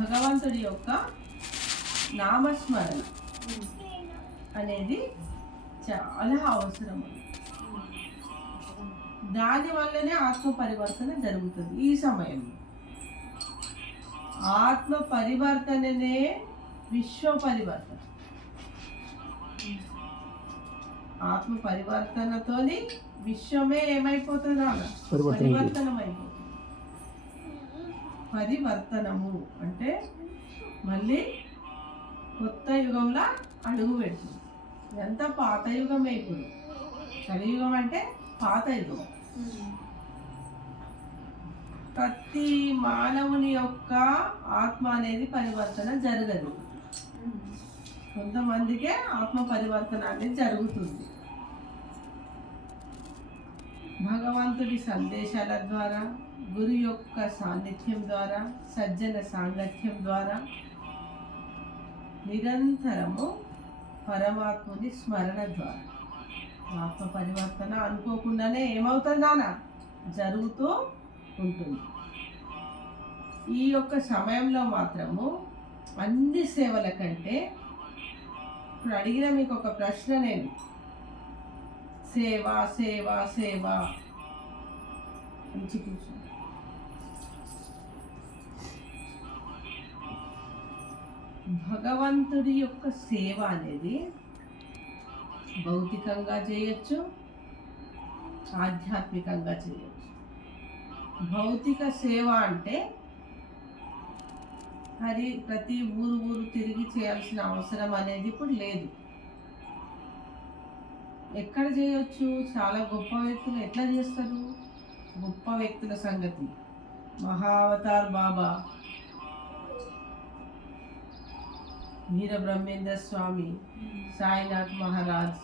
భగవంతుడి యొక్క నామస్మరణ అనేది చాలా అవసరం. దాని వల్లనే ఆత్మ పరివర్తన జరుగుతుంది. ఈ సమయంలో ఆత్మ పరివర్తననే విశ్వ పరివర్తన. ఆత్మ పరివర్తనతోని విశ్వమే ఏమైపోతుందా? పరివర్తనం అయిపోతుంది. పరివర్తనము అంటే మళ్ళీ కొత్త యుగంలో అడుగు పెడుతుంది. ఇదంతా పాత యుగమే. ఇప్పుడు కలియుగం అంటే పాత యుగం. ప్రతి మానవుని యొక్క ఆత్మ అనేది పరివర్తన జరగదు. కొంతమందికే ఆత్మ పరివర్తన అనేది జరుగుతుంది. భగవంతుడి సందేశాల ద్వారా, గురు యొక్క సాన్నిధ్యం ద్వారా, సజ్జన సాంగత్యం ద్వారా నిరంతరము పరమాత్ముని స్మరణ ద్వారా ఆత్మ పరివర్తన అనుకోకుండానే ఏమవుతుందానా జరుగుతూ ఉంటుంది. ఈ యొక్క సమయంలో మాత్రము అన్ని సేవల కంటే ఇప్పుడు అడిగిన మీకు ఒక ప్రశ్న, నేను సేవ సేవ సేవ మంచి కూర్చో. భగవంతుడి యొక్క సేవ అనేది భౌతికంగా చేయొచ్చు, ఆధ్యాత్మికంగా చేయొచ్చు. భౌతిక సేవ అంటే అది ప్రతి ఊరు తిరిగి చేయాల్సిన అవసరం అనేది ఇప్పుడు లేదు. ఎక్కడ చేయొచ్చు? చాలా గొప్ప వ్యక్తులు ఎట్లా చేస్తారు? గొప్ప వ్యక్తుల సంగతి మహావతార్ బాబా, వీర బ్రహ్మేంద్ర స్వామి, సాయినాథ్ మహారాజ్,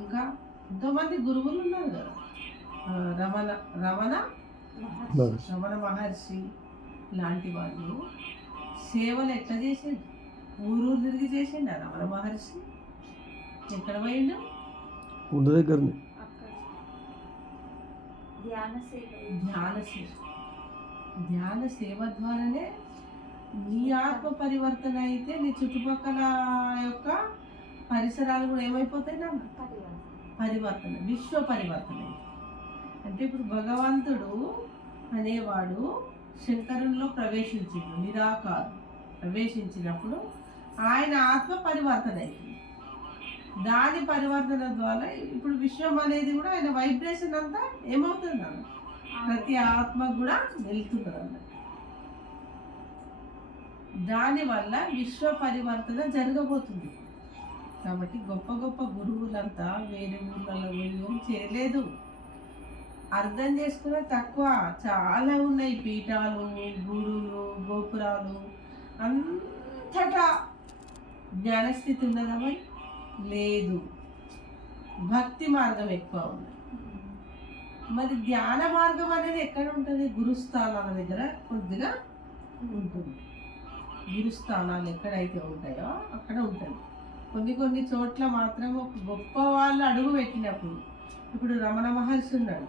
ఇంకా ఎంతోమంది గురువులు ఉన్నారు కదా, రమణ మహర్షి లాంటి వాళ్ళు సేవలు ఎట్లా చేసిండు? ఊరు తిరిగి చేసిండు రమణ మహర్షి. ఎక్కడ పోయిండు? దగ్గరనే ధ్యాన సేవ ద్వారానే నీ ఆత్మ పరివర్తన అయితే నీ చుట్టుపక్కల యొక్క పరిసరాలు కూడా ఏమైపోతాయి నా పరివర్తన, విశ్వ పరివర్తన. అంటే ఇప్పుడు భగవంతుడు అనేవాడు శంకరుల్లో ప్రవేశించిండు, నిరాకారు ప్రవేశించినప్పుడు ఆయన ఆత్మ పరివర్తన అయింది. దాని పరివర్తన ద్వారా ఇప్పుడు విశ్వం అనేది కూడా ఆయన వైబ్రేషన్ అంతా ఏమవుతుంది అన్న ప్రతి ఆత్మ కూడా వెళ్తుంది అన్న. దానివల్ల విశ్వ పరివర్తన జరగబోతుంది. కాబట్టి గొప్ప గొప్ప గురువులంతా వేరే ఊళ్ళలో ఏం చేయలేదు. అర్థం చేసుకునే తక్కువ. చాలా ఉన్నాయి పీఠాలు, గుడులు, గోపురాలు, అంతటా జ్ఞానస్థితి ఉన్నదమ్మా లేదు. భక్తి మార్గం ఎక్కువ ఉంది. మరి ధ్యాన మార్గం అనేది ఎక్కడ ఉంటుంది? గురుస్థానాల దగ్గర కొద్దిగా ఉంటుంది. గురుస్థానాలు ఎక్కడైతే ఉంటాయో అక్కడ ఉంటుంది. కొన్ని చోట్ల మాత్రం ఒక గొప్ప వాళ్ళు అడుగు పెట్టినప్పుడు, ఇప్పుడు రమణ మహర్షి ఉన్నాడు,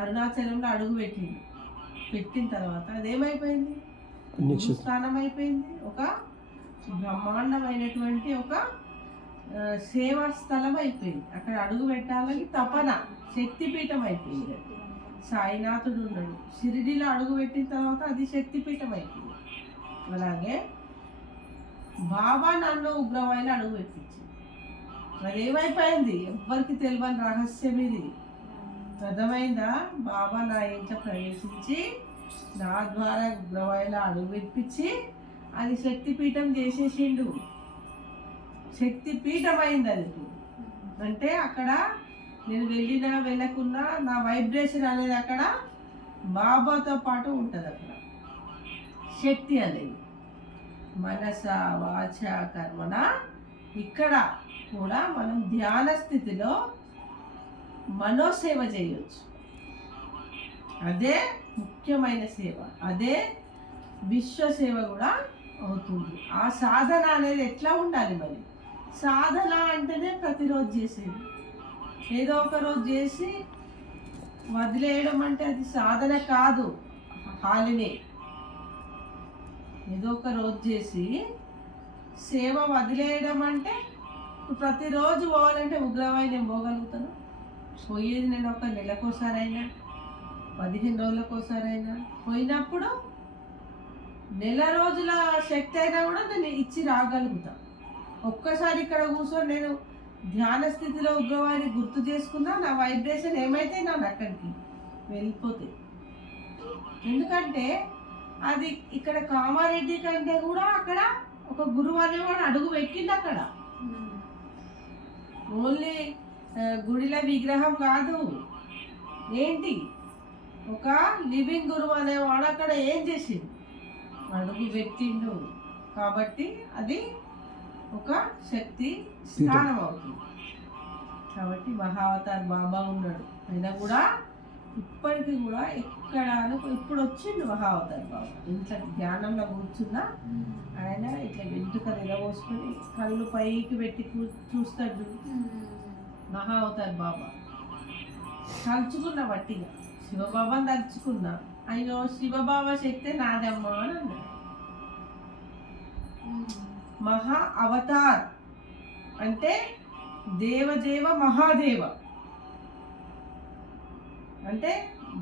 అరుణాచలంలో అడుగు పెట్టిన తర్వాత అదేమైపోయింది? స్థానం అయిపోయింది. ఒక బ్రహ్మాండమైనటువంటి ఒక సేవా స్థలం అయిపోయింది. అక్కడ అడుగు పెట్టాలని తపన, శక్తిపీఠం అయిపోయింది. సాయినాథుడు ఉన్నాడు, షిరిడీలో అడుగు పెట్టిన తర్వాత అది శక్తిపీఠం అయిపోయింది. అలాగే బాబా నన్ను ఉగ్రమైన అడుగు పెట్టించింది. మరి ఏమైపోయింది? ఎవ్వరికి తెలియని రహస్యం ఇది. అర్థమైందా? బాబా నా ఇంట్లో ప్రవేశించి నా ద్వారా ఉగ్రమైన అడుగు పెట్టించి అది శక్తిపీఠం చేసేసిండు. శక్తిపీఠం అయింది అది. అంటే అక్కడ నేను వెళ్ళకున్నా నా వైబ్రేషన్ అనేది అక్కడ బాబాతో పాటు ఉంటుంది. అక్కడ శక్తి అనేది మనస వాచ కర్మణ. ఇక్కడ కూడా మనం ధ్యాన స్థితిలో మనోసేవ చేయొచ్చు. అదే ముఖ్యమైన సేవ, అదే విశ్వసేవ కూడా అవుతుంది. ఆ సాధన అనేది ఎట్లా ఉండాలి? మరి సాధన అంటేనే ప్రతిరోజు చేసేది. ఏదో ఒక రోజు చేసి వదిలేయడం అంటే అది సాధన కాదు. హాలిడే ఏదో ఒక రోజు చేసి సేవ వదిలేయడం అంటే ఇప్పుడు ప్రతిరోజు పోవాలంటే ఉగ్రవాయి నేను పోగలుగుతాను. పోయేది నేను ఒక నెలకోసారైనా 15 రోజులకోసారైనా పోయినప్పుడు నెల రోజుల శక్తి అయినా కూడా నేను ఇచ్చి రాగలుగుతా. ఒక్కసారి ఇక్కడ కూర్చొని నేను ధ్యాన స్థితిలో ఉగ్రవారిని గుర్తు చేసుకున్నా నా వైబ్రేషన్ ఏమైతే నన్ను అక్కడికి వెళ్ళిపోతాయి. ఎందుకంటే అది ఇక్కడ కామారెడ్డి కంటే కూడా అక్కడ ఒక గురువు అనేవాడు అడుగు పెట్టింది. అక్కడ ఓన్లీ గుడిలో విగ్రహం కాదు, ఏంటి ఒక లివింగ్ గురువు అనేవాడు అక్కడ ఏం చేసిండు, అడుగు పెట్టిండు. కాబట్టి అది ఒక శక్తి స్థానం అవుతుంది. కాబట్టి మహావతార్ బాబా ఉన్నాడు. అయినా కూడా ఇప్పటికీ కూడా ఎక్కడ ఇప్పుడు వచ్చిండు మహావతార్ బాబా. ఇంట్లో ధ్యానంలో కూర్చున్నా ఆయన ఇట్లా వెంట్రుకలు ఎగబోసుకొని కళ్ళు పైకి పెట్టి చూస్తాడు మహావతార్ బాబా. తలుచుకున్న వట్టిగా శివబాబాని తలుచుకున్నా, అయ్యో శివబాబా శక్తే నాదమ్మా అని అన్నాడు. మహా అవతార్ అంటే దేవదేవ మహాదేవ, అంటే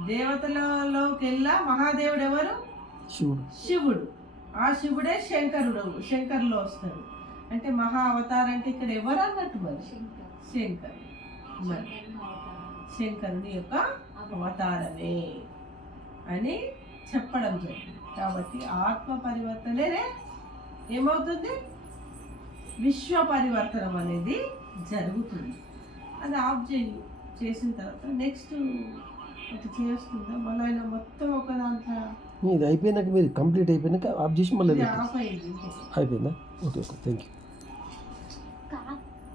దేవతలలోకెల్లా మహాదేవుడు ఎవరు? శివుడు. శివుడు. ఆ శివుడే శంకరుడు, శంకరులో వస్తాడు. అంటే మహా అవతార్ అంటే ఇక్కడ ఎవరు అన్నట్టు మరి శంకర్, మరి శంకరుని యొక్క అవతారమే అని చెప్పడం జరిగింది. కాబట్టి ఆత్మ పరివర్తనే ఏమవుతుంది, విశ్వ పరివర్తనం అనేది జరుగుతుంది. అది ఆఫ్ చేసిన తర్వాత నెక్స్ట్ అది చేస్తుందా మళ్ళీ ఆయన మొత్తం ఒక దాంట్లో ఇది అయిపోయినాక మీరు కంప్లీట్ అయిపోయినాక ఆఫ్ చేసి మళ్ళీ ఆఫ్ అయింది. అయిపోయిందా? Okay okay, thank you.